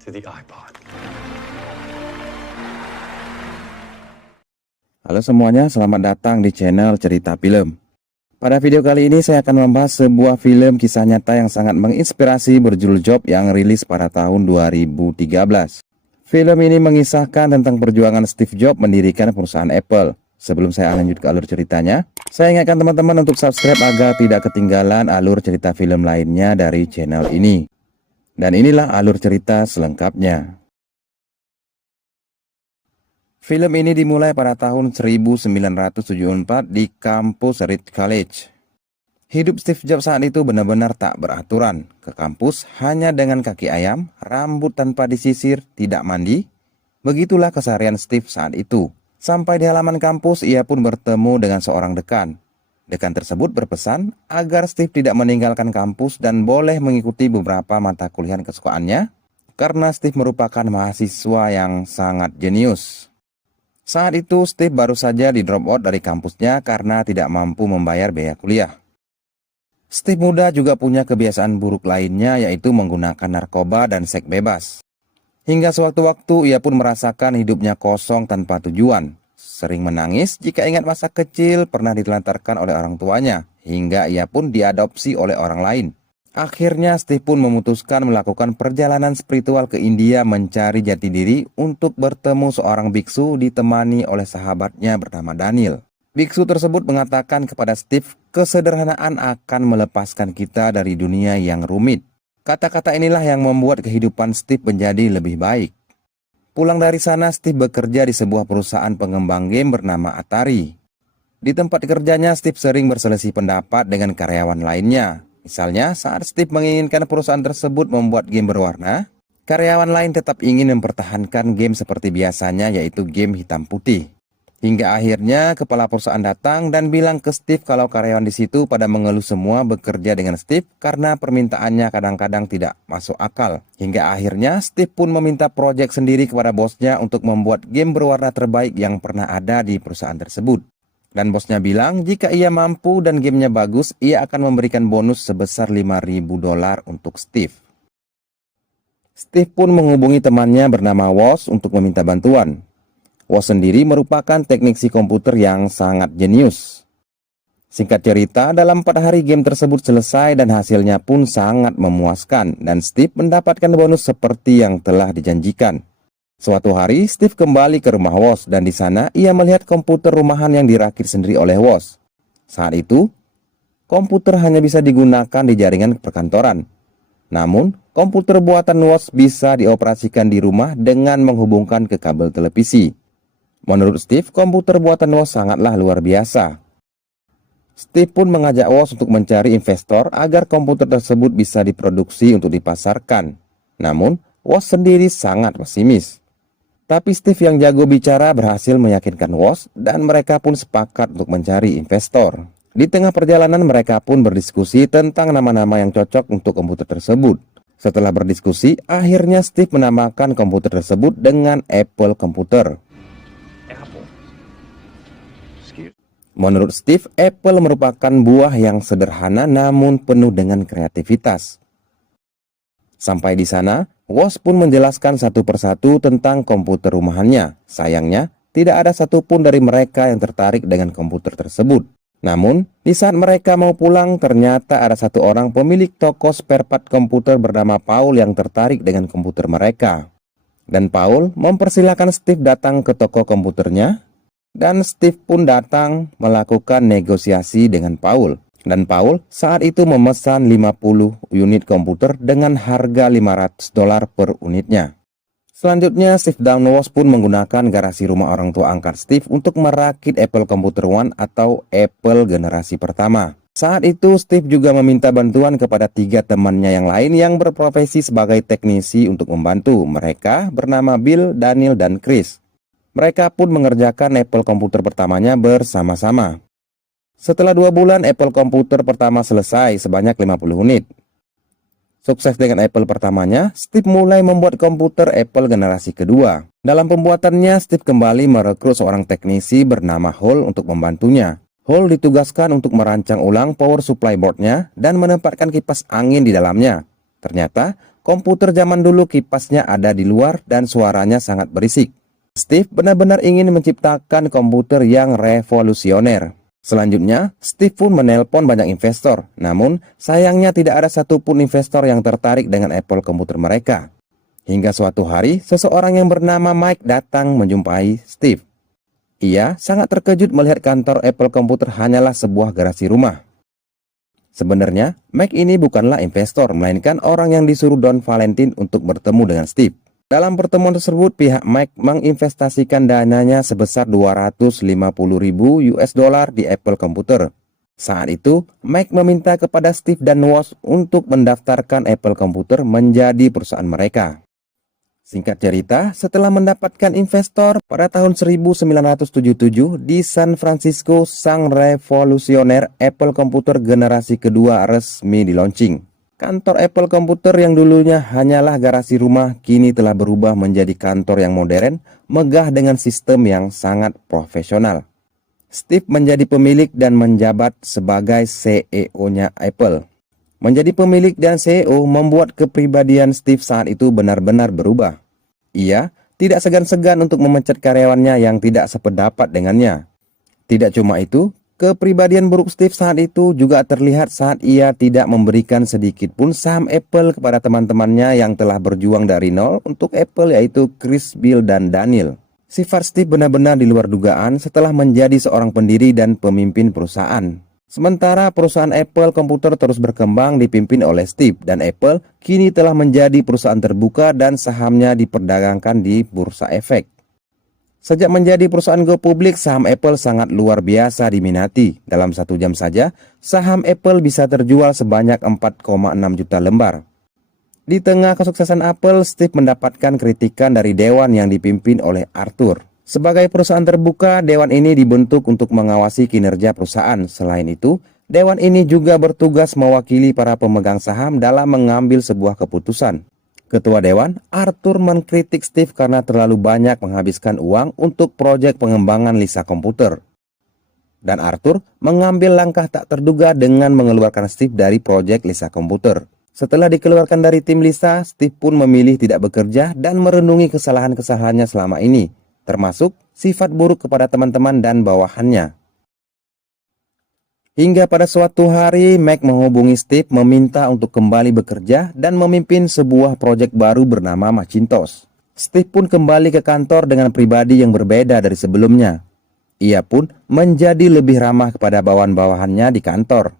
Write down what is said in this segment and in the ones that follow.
to the iPod. Halo semuanya, selamat datang di channel Cerita Film. Pada video kali ini saya akan membahas sebuah film kisah nyata yang sangat menginspirasi berjudul Job yang rilis pada tahun 2013. Film ini mengisahkan tentang perjuangan Steve Jobs mendirikan perusahaan Apple. Sebelum saya lanjut ke alur ceritanya, saya ingatkan teman-teman untuk subscribe agar tidak ketinggalan alur cerita film lainnya dari channel ini. Dan inilah alur cerita selengkapnya. Film ini dimulai pada tahun 1974 di kampus Reed College. Hidup Steve Jobs saat itu benar-benar tak beraturan. Ke kampus hanya dengan kaki ayam, rambut tanpa disisir, tidak mandi. Begitulah keseharian Steve saat itu. Sampai di halaman kampus, ia pun bertemu dengan seorang dekan. Dekan tersebut berpesan agar Steve tidak meninggalkan kampus dan boleh mengikuti beberapa mata kuliah kesukaannya, karena Steve merupakan mahasiswa yang sangat jenius. Saat itu Steve baru saja di drop out dari kampusnya karena tidak mampu membayar biaya kuliah. Steve muda juga punya kebiasaan buruk lainnya, yaitu menggunakan narkoba dan seks bebas. Hingga sewaktu-waktu ia pun merasakan hidupnya kosong tanpa tujuan. Sering menangis jika ingat masa kecil pernah ditelantarkan oleh orang tuanya, hingga ia pun diadopsi oleh orang lain. Akhirnya Steve pun memutuskan melakukan perjalanan spiritual ke India mencari jati diri untuk bertemu seorang biksu ditemani oleh sahabatnya bernama Daniel. Biksu tersebut mengatakan kepada Steve, kesederhanaan akan melepaskan kita dari dunia yang rumit. Kata-kata inilah yang membuat kehidupan Steve menjadi lebih baik. Pulang dari sana, Steve bekerja di sebuah perusahaan pengembang game bernama Atari. Di tempat kerjanya, Steve sering berselisih pendapat dengan karyawan lainnya. Misalnya, saat Steve menginginkan perusahaan tersebut membuat game berwarna, karyawan lain tetap ingin mempertahankan game seperti biasanya, yaitu game hitam putih. Hingga akhirnya kepala perusahaan datang dan bilang ke Steve kalau karyawan di situ pada mengeluh semua bekerja dengan Steve karena permintaannya kadang-kadang tidak masuk akal. Hingga akhirnya Steve pun meminta proyek sendiri kepada bosnya untuk membuat game berwarna terbaik yang pernah ada di perusahaan tersebut. Dan bosnya bilang jika ia mampu dan gamenya bagus, ia akan memberikan bonus sebesar $5.000 untuk Steve. Steve pun menghubungi temannya bernama Woz untuk meminta bantuan. Woz sendiri merupakan teknisi komputer yang sangat jenius. Singkat cerita, dalam 4 hari game tersebut selesai dan hasilnya pun sangat memuaskan, dan Steve mendapatkan bonus seperti yang telah dijanjikan. Suatu hari, Steve kembali ke rumah Woz dan di sana ia melihat komputer rumahan yang dirakit sendiri oleh Woz. Saat itu, komputer hanya bisa digunakan di jaringan perkantoran. Namun, komputer buatan Woz bisa dioperasikan di rumah dengan menghubungkan ke kabel televisi. Menurut Steve, komputer buatan Woz sangatlah luar biasa. Steve pun mengajak Woz untuk mencari investor agar komputer tersebut bisa diproduksi untuk dipasarkan. Namun, Woz sendiri sangat pesimis. Tapi Steve yang jago bicara berhasil meyakinkan Woz dan mereka pun sepakat untuk mencari investor. Di tengah perjalanan mereka pun berdiskusi tentang nama-nama yang cocok untuk komputer tersebut. Setelah berdiskusi, akhirnya Steve menamakan komputer tersebut dengan Apple Computer. Menurut Steve, Apple merupakan buah yang sederhana namun penuh dengan kreativitas. Sampai di sana, Woz pun menjelaskan satu persatu tentang komputer rumahannya. Sayangnya, tidak ada satupun dari mereka yang tertarik dengan komputer tersebut. Namun, di saat mereka mau pulang, ternyata ada satu orang pemilik toko spare part komputer bernama Paul yang tertarik dengan komputer mereka. Dan Paul mempersilahkan Steve datang ke toko komputernya. Dan Steve pun datang melakukan negosiasi dengan Paul. Dan Paul saat itu memesan 50 unit komputer dengan harga $500 per unitnya. Selanjutnya Steve dan Woz pun menggunakan garasi rumah orang tua angkat Steve untuk merakit Apple Computer One atau Apple generasi pertama. Saat itu Steve juga meminta bantuan kepada 3 temannya yang lain yang berprofesi sebagai teknisi untuk membantu. Mereka bernama Bill, Daniel, dan Chris. Mereka pun mengerjakan Apple komputer pertamanya bersama-sama. Setelah 2 bulan, Apple komputer pertama selesai sebanyak 50 unit. Sukses dengan Apple pertamanya, Steve mulai membuat komputer Apple generasi kedua. Dalam pembuatannya, Steve kembali merekrut seorang teknisi bernama Hall untuk membantunya. Hall ditugaskan untuk merancang ulang power supply boardnya dan menempatkan kipas angin di dalamnya. Ternyata, Komputer zaman dulu kipasnya ada di luar dan suaranya sangat berisik. Steve benar-benar ingin menciptakan komputer yang revolusioner. Selanjutnya, Steve pun menelpon banyak investor. Namun, sayangnya tidak ada satupun investor yang tertarik dengan Apple komputer mereka. Hingga suatu hari, seseorang yang bernama Mike datang menjumpai Steve. Ia sangat terkejut melihat kantor Apple komputer hanyalah sebuah garasi rumah. Sebenarnya, Mike ini bukanlah investor, melainkan orang yang disuruh Don Valentine untuk bertemu dengan Steve. Dalam pertemuan tersebut, pihak Mike menginvestasikan dananya sebesar 250.000 US dollar di Apple komputer. Saat itu, Mike meminta kepada Steve dan Woz untuk mendaftarkan Apple komputer menjadi perusahaan mereka. Singkat cerita, setelah mendapatkan investor pada tahun 1977 di San Francisco, sang revolusioner Apple komputer generasi kedua resmi di-launching. Kantor Apple komputer yang dulunya hanyalah garasi rumah kini telah berubah menjadi kantor yang modern, megah dengan sistem yang sangat profesional. Steve menjadi pemilik dan menjabat sebagai CEO-nya Apple. Menjadi pemilik dan CEO membuat kepribadian Steve saat itu benar-benar berubah. Ia tidak segan-segan untuk memecat karyawannya yang tidak sependapat dengannya. Tidak cuma itu, kepribadian buruk Steve saat itu juga terlihat saat ia tidak memberikan sedikit pun saham Apple kepada teman-temannya yang telah berjuang dari nol untuk Apple, yaitu Chris, Bill, dan Daniel. Sifat Steve benar-benar di luar dugaan setelah menjadi seorang pendiri dan pemimpin perusahaan. Sementara perusahaan Apple komputer terus berkembang dipimpin oleh Steve, dan Apple kini telah menjadi perusahaan terbuka dan sahamnya diperdagangkan di Bursa Efek. Sejak menjadi perusahaan go publik, saham Apple sangat luar biasa diminati. Dalam 1 jam saja, saham Apple bisa terjual sebanyak 4,6 juta lembar. Di tengah kesuksesan Apple, Steve mendapatkan kritikan dari dewan yang dipimpin oleh Arthur. Sebagai perusahaan terbuka, dewan ini dibentuk untuk mengawasi kinerja perusahaan. Selain itu, dewan ini juga bertugas mewakili para pemegang saham dalam mengambil sebuah keputusan. Ketua dewan, Arthur, mengkritik Steve karena terlalu banyak menghabiskan uang untuk proyek pengembangan Lisa komputer. Dan Arthur mengambil langkah tak terduga dengan mengeluarkan Steve dari proyek Lisa komputer. Setelah dikeluarkan dari tim Lisa, Steve pun memilih tidak bekerja dan merenungi kesalahan-kesalahannya selama ini, termasuk sifat buruk kepada teman-teman dan bawahannya. Hingga pada suatu hari, Mike menghubungi Steve meminta untuk kembali bekerja dan memimpin sebuah proyek baru bernama Macintosh. Steve pun kembali ke kantor dengan pribadi yang berbeda dari sebelumnya. Ia pun menjadi lebih ramah kepada bawahan-bawahannya di kantor.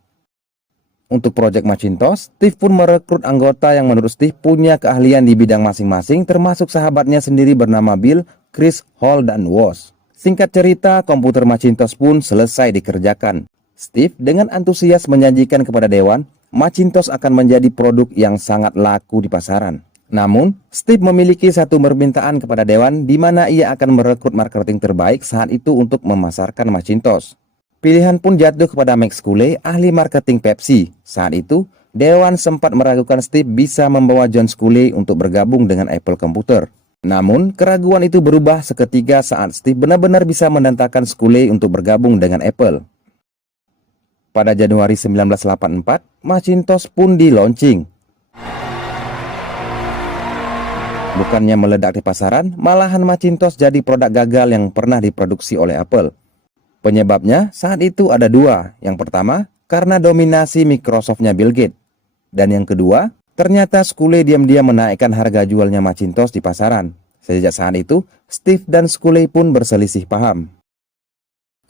Untuk proyek Macintosh, Steve pun merekrut anggota yang menurut Steve punya keahlian di bidang masing-masing, termasuk sahabatnya sendiri bernama Bill, Chris, Hall, dan Woz. Singkat cerita, komputer Macintosh pun selesai dikerjakan. Steve dengan antusias menjanjikan kepada dewan, Macintosh akan menjadi produk yang sangat laku di pasaran. Namun, Steve memiliki satu permintaan kepada dewan di mana ia akan merekrut marketing terbaik saat itu untuk memasarkan Macintosh. Pilihan pun jatuh kepada Mike Sculley, ahli marketing Pepsi. Saat itu, dewan sempat meragukan Steve bisa membawa John Sculley untuk bergabung dengan Apple komputer. Namun, keraguan itu berubah seketika saat Steve benar-benar bisa mendatangkan Sculley untuk bergabung dengan Apple. Pada Januari 1984, Macintosh pun di-launching. Bukannya meledak di pasaran, malahan Macintosh jadi produk gagal yang pernah diproduksi oleh Apple. Penyebabnya saat itu ada dua. Yang pertama, karena dominasi Microsoft-nya Bill Gates. Dan yang kedua, ternyata Sculley diam-diam menaikkan harga jualnya Macintosh di pasaran. Sejak saat itu, Steve dan Sculley pun berselisih paham.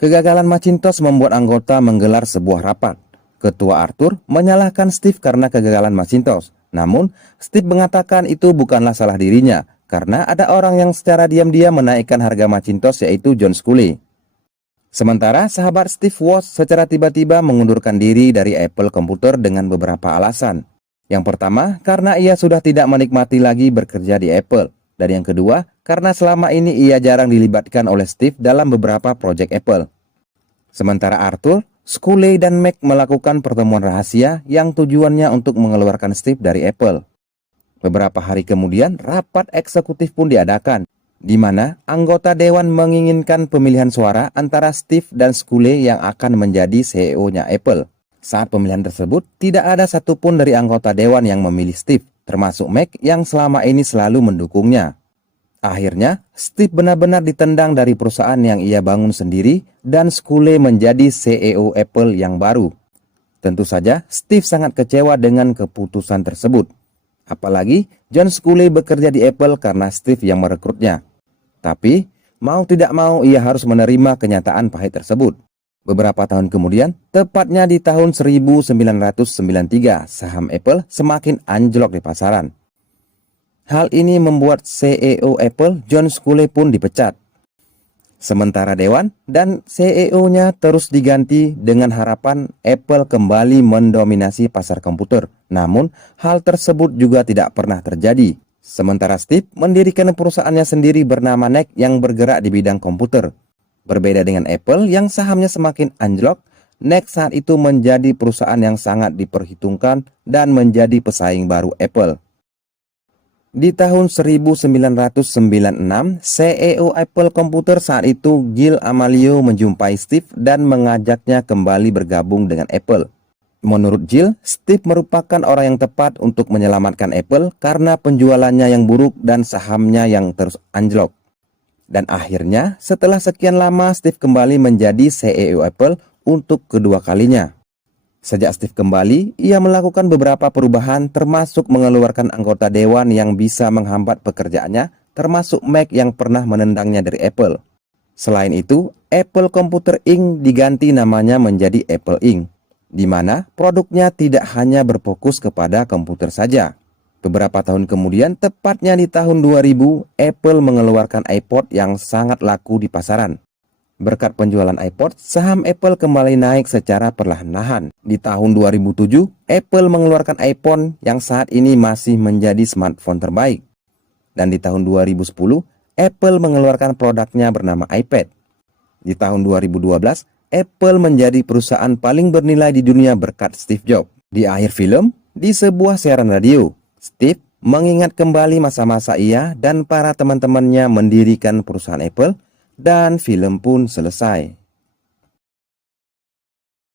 Kegagalan Macintosh membuat anggota menggelar sebuah rapat. Ketua Arthur menyalahkan Steve karena kegagalan Macintosh. Namun, Steve mengatakan itu bukanlah salah dirinya, karena ada orang yang secara diam-diam menaikkan harga Macintosh, yaitu John Sculley. Sementara sahabat Steve, Woz, secara tiba-tiba mengundurkan diri dari Apple komputer dengan beberapa alasan. Yang pertama, karena ia sudah tidak menikmati lagi bekerja di Apple. Dan yang kedua, karena selama ini ia jarang dilibatkan oleh Steve dalam beberapa proyek Apple. Sementara Arthur, Sculley, dan Mike melakukan pertemuan rahasia yang tujuannya untuk mengeluarkan Steve dari Apple. Beberapa hari kemudian, rapat eksekutif pun diadakan, di mana anggota dewan menginginkan pemilihan suara antara Steve dan Sculley yang akan menjadi CEO-nya Apple. Saat pemilihan tersebut, tidak ada satupun dari anggota dewan yang memilih Steve, termasuk Mac yang selama ini selalu mendukungnya. Akhirnya, Steve benar-benar ditendang dari perusahaan yang ia bangun sendiri dan Sculley menjadi CEO Apple yang baru. Tentu saja, Steve sangat kecewa dengan keputusan tersebut. Apalagi, John Sculley bekerja di Apple karena Steve yang merekrutnya. Tapi, mau tidak mau ia harus menerima kenyataan pahit tersebut. Beberapa tahun kemudian, tepatnya di tahun 1993, saham Apple semakin anjlok di pasaran. Hal ini membuat CEO Apple, John Sculley pun dipecat. Sementara dewan dan CEO-nya terus diganti dengan harapan Apple kembali mendominasi pasar komputer. Namun, hal tersebut juga tidak pernah terjadi. Sementara Steve mendirikan perusahaannya sendiri bernama NEC yang bergerak di bidang komputer. Berbeda dengan Apple yang sahamnya semakin anjlok, NEC saat itu menjadi perusahaan yang sangat diperhitungkan dan menjadi pesaing baru Apple. Di tahun 1996, CEO Apple Computer saat itu Gil Amelio menjumpai Steve dan mengajaknya kembali bergabung dengan Apple. Menurut Gil, Steve merupakan orang yang tepat untuk menyelamatkan Apple karena penjualannya yang buruk dan sahamnya yang terus anjlok. Dan akhirnya, setelah sekian lama, Steve kembali menjadi CEO Apple untuk kedua kalinya. Sejak Steve kembali, ia melakukan beberapa perubahan termasuk mengeluarkan anggota dewan yang bisa menghambat pekerjaannya, termasuk Mac yang pernah menendangnya dari Apple. Selain itu, Apple Computer Inc. diganti namanya menjadi Apple Inc., di mana produknya tidak hanya berfokus kepada komputer saja. Beberapa tahun kemudian, tepatnya di tahun 2000, Apple mengeluarkan iPod yang sangat laku di pasaran. Berkat penjualan iPod, saham Apple kembali naik secara perlahan-lahan. Di tahun 2007, Apple mengeluarkan iPhone yang saat ini masih menjadi smartphone terbaik. Dan di tahun 2010, Apple mengeluarkan produknya bernama iPad. Di tahun 2012, Apple menjadi perusahaan paling bernilai di dunia berkat Steve Jobs. Di akhir film, di sebuah siaran radio, Steve mengingat kembali masa-masa ia dan para teman-temannya mendirikan perusahaan Apple, dan film pun selesai.